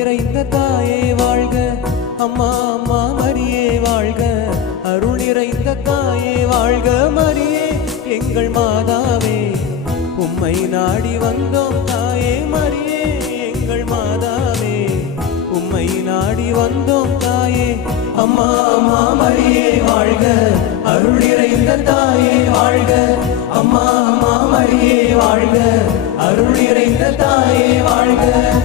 நிறைந்த தாயே வாழ்க. அம்மா அம்மா மரியே வாழ்க. அருள் நிறைந்த தாயே வாழ்க மரியே. எங்கள் மாதாவே உம்மை நாடி வந்தோம் தாயே மரியே. எங்கள் மாதாவே உம்மை நாடி வந்தோம் தாயே. அம்மா அம்மா மரியே வாழ்க. அருள் இறைந்த தாயே வாழ்க. அம்மா அம்மா மரியே வாழ்க. அருள் இறைந்த தாயே வாழ்க.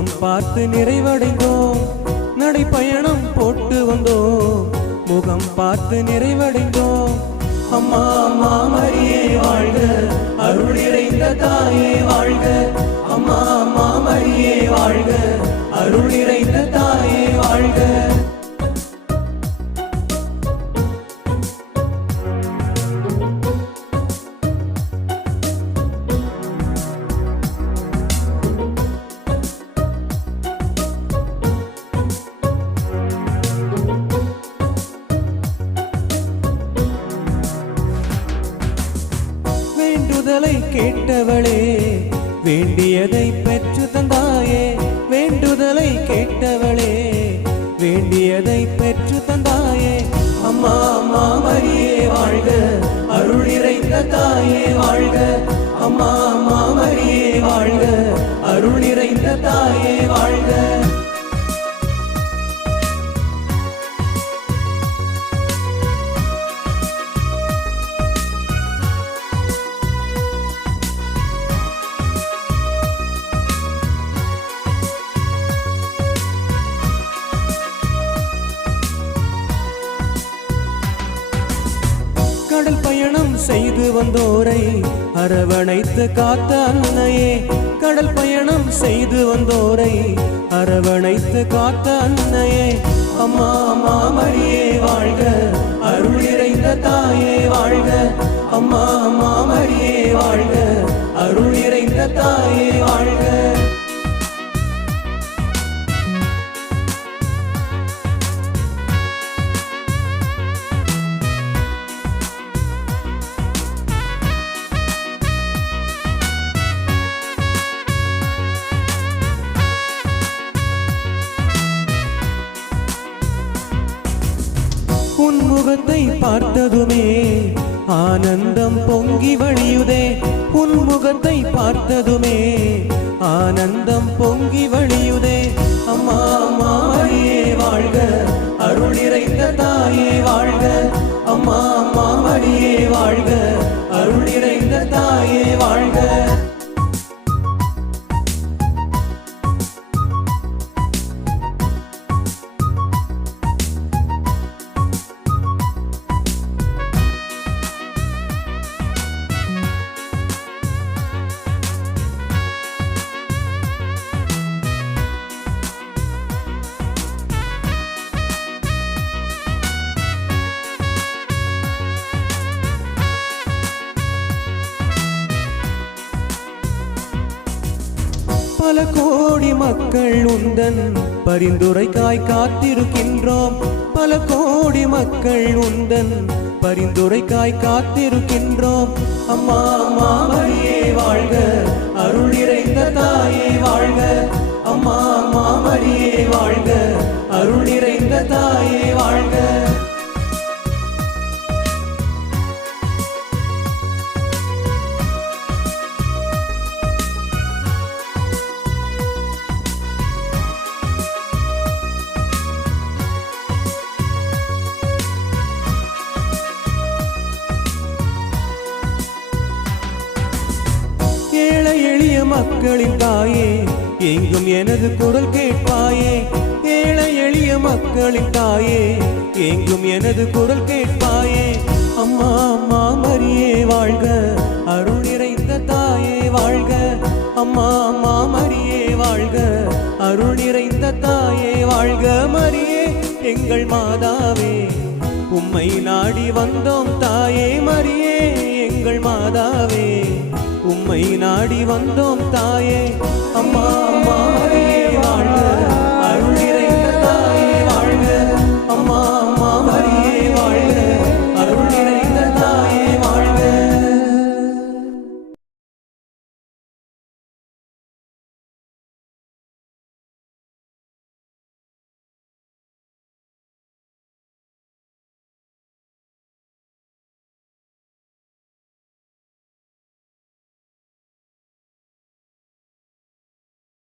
முகம் பார்த்து நிறைவடைந்தோம். நடைப்பயணம் போட்டு வந்தோம். முகம் பார்த்து நிறைவடைந்தோம். அம்மா அம்மா மரியே வாழ்க. அருள் நிறைந்த தாயே வாழ்க. அம்மா அம்மா மரியே வாழ்க. அருள் நிறைந்த வேண்டுதலை கேட்டவளே வேண்டியதை பெற்று தந்தாயே வேண்டுதலை கேட்டவளே வேண்டியதை பெற்று தந்தாயே. அம்மா அம்மா மரியே வாழ்க. அருள் நிறைந்த தாயே வாழ்க. அம்மா அம்மா மரியே வாழ்க. அருள் நிறைந்த தாயே வாழ்க. செய்து வந்தோரை அரவணைத்து காத்த அன்னையே. கடல் பயணம் செய்து வந்தோரை அரவணைத்து காத்த அன்னையே. அம்மா அம்மா மரியே வாழ்க அருள் இறைந்த தாயே வாழ்க. அம்மா அம்மா மரியே வாழ்க முகத்தை பார்த்ததுமே ஆனந்தம் பொங்கி வழியுதே. உன் முகத்தை பார்த்ததுமே ஆனந்தம் பொங்கி வழியுதே. பல கோடி மக்கள் உந்தன் பரிந்துரைக்காய் காத்திருக்கின்றோம். பல கோடி மக்கள் உந்தன் பரிந்துரைக்காய் காத்திருக்கின்றோம். அம்மா அம்மா மரியே வாழ்க. அருள் நிறைந்த தாயே வாழ்க. அம்மா அம்மா மரியே வாழ்க. அருள் மக்களின் தாயே எங்கும் எனது குரல் கேட்பாயே. ஏழை எளிய மக்களின் தாயே எங்கும் எனது குரல் கேட்பாயே. அம்மா அம்மா வாழ்க அருள் நிறைந்த தாயே வாழ்க. அம்மா அம்மா மரியே வாழ்க அருள் நிறைந்த தாயே வாழ்க. மரியே எங்கள் மாதாவே உம்மை நாடி வந்தோம் தாயே. மரியே எங்கள் மாதாவே உம்மை நாடி வந்தோம் தாயே. அம்மா அம்மா